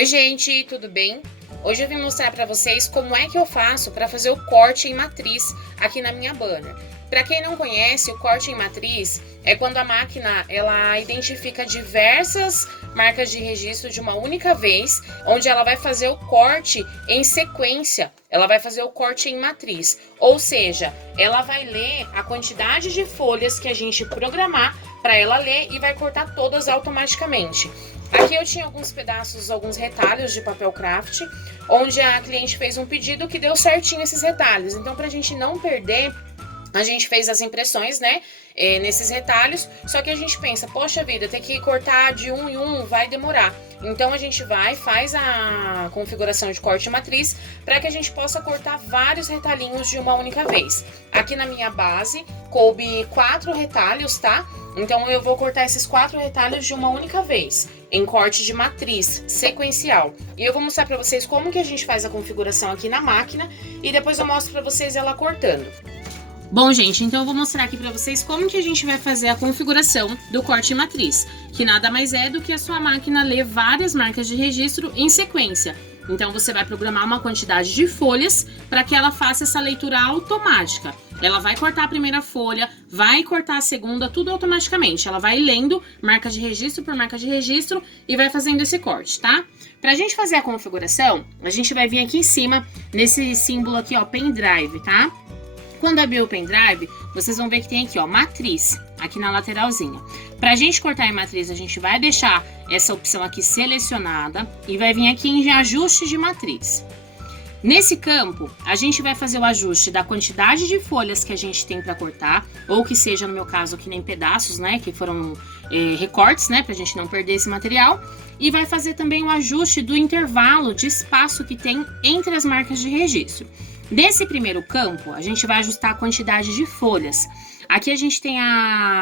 Oi gente, tudo bem? Hoje eu vim mostrar para vocês como é que eu faço para fazer o corte em matriz aqui na minha banner. Para quem não conhece, o corte em matriz é quando a máquina ela identifica diversas marcas de registro de uma única vez, onde ela vai fazer o corte em sequência, ela vai fazer o corte em matriz, ou seja, ela vai ler a quantidade de folhas que a gente programar para ela ler e vai cortar todas automaticamente. Aqui eu tinha alguns pedaços, alguns retalhos de papel craft, onde a cliente fez um pedido que deu certinho esses retalhos. Então, para a gente não perder, a gente fez as impressões, né, nesses retalhos, só que a gente pensa, poxa vida, ter que cortar de um em um vai demorar. Então a gente faz a configuração de corte matriz para que a gente possa cortar vários retalhinhos de uma única vez. Aqui na minha base coube 4 retalhos, tá? Então eu vou cortar esses 4 retalhos de uma única vez, em corte de matriz, sequencial. E eu vou mostrar para vocês como que a gente faz a configuração aqui na máquina e depois eu mostro para vocês ela cortando. Bom, gente, então eu vou mostrar aqui para vocês como que a gente vai fazer a configuração do corte matriz, que nada mais é do que a sua máquina ler várias marcas de registro em sequência. Então você vai programar uma quantidade de folhas para que ela faça essa leitura automática. Ela vai cortar a primeira folha, vai cortar a segunda, tudo automaticamente. Ela vai lendo marca de registro por marca de registro e vai fazendo esse corte, tá? Pra gente fazer a configuração, a gente vai vir aqui em cima, nesse símbolo aqui, ó, pendrive, tá? Quando abrir o pendrive, vocês vão ver que tem aqui, ó, matriz, aqui na lateralzinha. Pra gente cortar em matriz, a gente vai deixar essa opção aqui selecionada e vai vir aqui em ajuste de matriz. Nesse campo, a gente vai fazer o ajuste da quantidade de folhas que a gente tem para cortar, ou que seja, no meu caso, aqui nem pedaços, né, que foram recortes, né, pra gente não perder esse material. E vai fazer também o ajuste do intervalo de espaço que tem entre as marcas de registro. Nesse primeiro campo, a gente vai ajustar a quantidade de folhas. Aqui a gente tem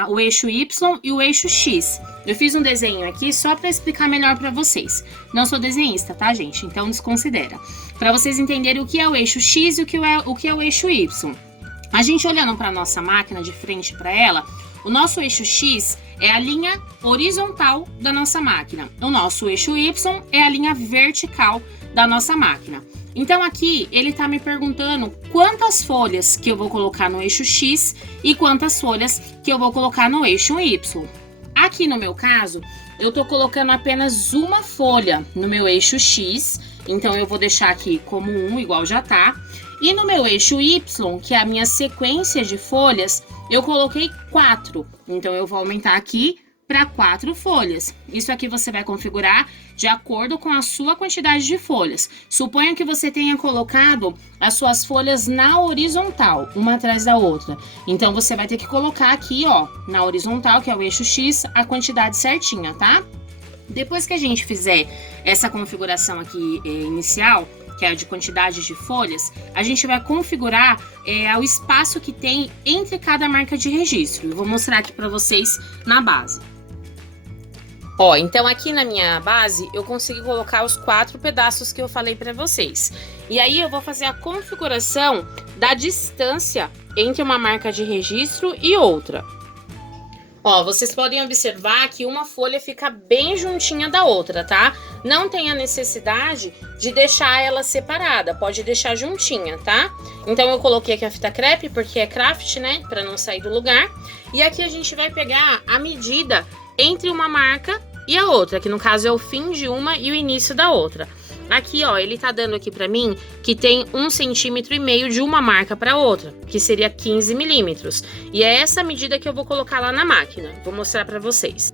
o eixo Y e o eixo X. Eu fiz um desenho aqui só para explicar melhor para vocês. Não sou desenhista, tá, gente? Então desconsidera. Para vocês entenderem o que é o eixo X e o que é o eixo Y. A gente olhando para nossa máquina de frente para ela, o nosso eixo X é a linha horizontal da nossa máquina. O nosso eixo Y é a linha vertical da nossa máquina. Então aqui ele tá me perguntando quantas folhas que eu vou colocar no eixo X e quantas folhas que eu vou colocar no eixo Y. Aqui no meu caso, eu tô colocando apenas uma folha no meu eixo X, então eu vou deixar aqui como 1, igual já tá. E no meu eixo Y, que é a minha sequência de folhas, eu coloquei 4, então eu vou aumentar aqui para 4 folhas. Isso aqui você vai configurar de acordo com a sua quantidade de folhas. Suponha que você tenha colocado as suas folhas na horizontal, uma atrás da outra. Então você vai ter que colocar aqui, ó, na horizontal, que é o eixo X, a quantidade certinha, tá? Depois que a gente fizer essa configuração aqui inicial, que é a de quantidade de folhas, a gente vai configurar o espaço que tem entre cada marca de registro. Eu vou mostrar aqui para vocês na base. Ó, então aqui na minha base eu consegui colocar os 4 pedaços que eu falei para vocês. E aí eu vou fazer a configuração da distância entre uma marca de registro e outra. Ó, vocês podem observar que uma folha fica bem juntinha da outra, tá? Não tem a necessidade de deixar ela separada, pode deixar juntinha, tá? Então eu coloquei aqui a fita crepe, porque é craft, né? Pra não sair do lugar. E aqui a gente vai pegar a medida entre uma marca e a outra, que no caso é o fim de uma e o início da outra. Aqui, ó, ele tá dando aqui pra mim que tem 1,5 cm de uma marca pra outra, que seria 15 milímetros. E é essa medida que eu vou colocar lá na máquina. Vou mostrar pra vocês.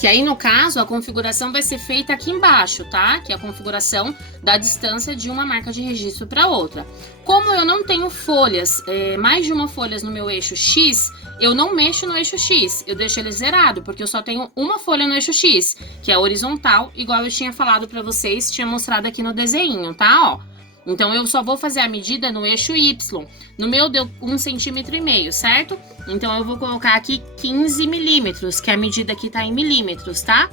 Que aí, no caso, a configuração vai ser feita aqui embaixo, tá? Que é a configuração da distância de uma marca de registro para outra. Como eu não tenho folhas, mais de uma folha no meu eixo X, eu não mexo no eixo X, eu deixo ele zerado, porque eu só tenho uma folha no eixo X, que é horizontal, igual eu tinha falado para vocês, tinha mostrado aqui no desenho, tá? Ó. Então, eu só vou fazer a medida no eixo Y. No meu deu 1,5 cm, certo? Então, eu vou colocar aqui 15 milímetros, que a medida aqui tá em milímetros, tá?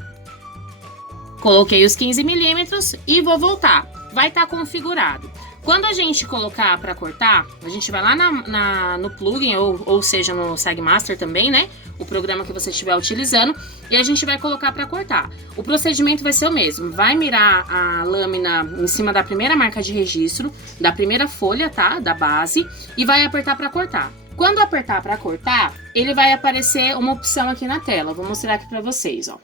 Coloquei os 15 milímetros e vou voltar. Vai estar configurado. Quando a gente colocar para cortar, a gente vai lá no plugin, ou seja, no SagMaster também, né? O programa que você estiver utilizando, e a gente vai colocar para cortar. O procedimento vai ser o mesmo, vai mirar a lâmina em cima da primeira marca de registro, da primeira folha, tá? Da base, e vai apertar para cortar. Quando apertar para cortar, ele vai aparecer uma opção aqui na tela. Vou mostrar aqui para vocês, ó.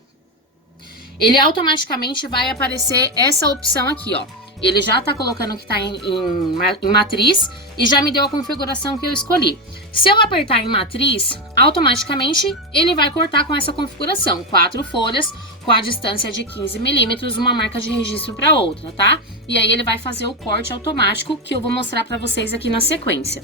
Ele automaticamente vai aparecer essa opção aqui, ó. Ele já tá colocando que tá em matriz e já me deu a configuração que eu escolhi. Se eu apertar em matriz, automaticamente ele vai cortar com essa configuração. 4 folhas com a distância de 15 milímetros, uma marca de registro para outra, tá? E aí ele vai fazer o corte automático que eu vou mostrar para vocês aqui na sequência.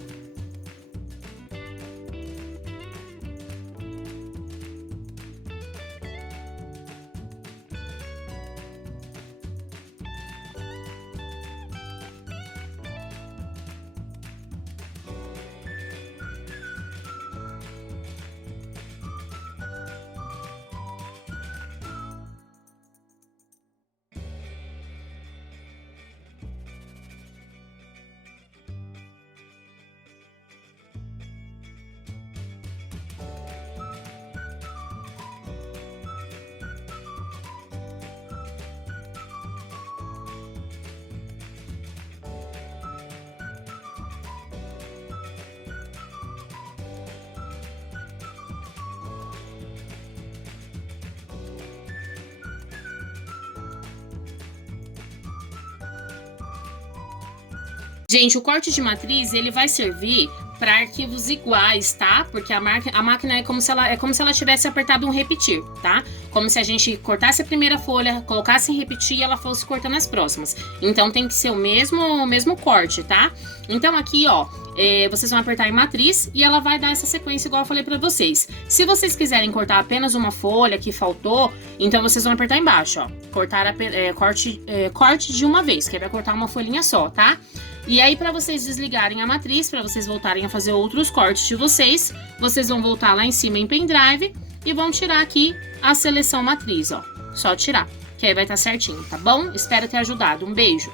Gente, o corte de matriz, ele vai servir para arquivos iguais, tá? Porque a máquina é como se ela tivesse apertado um repetir, tá? Como se a gente cortasse a primeira folha, colocasse em repetir e ela fosse cortando as próximas. Então tem que ser o mesmo corte, tá? Então aqui, ó, vocês vão apertar em matriz e ela vai dar essa sequência igual eu falei para vocês. Se vocês quiserem cortar apenas uma folha que faltou, então vocês vão apertar embaixo, ó. Corte de uma vez, que é para cortar uma folhinha só, tá? E aí, para vocês desligarem a matriz, para vocês voltarem a fazer outros cortes de vocês vão voltar lá em cima em pendrive e vão tirar aqui a seleção matriz, ó. Só tirar, que aí vai estar certinho, tá bom? Espero ter ajudado. Um beijo!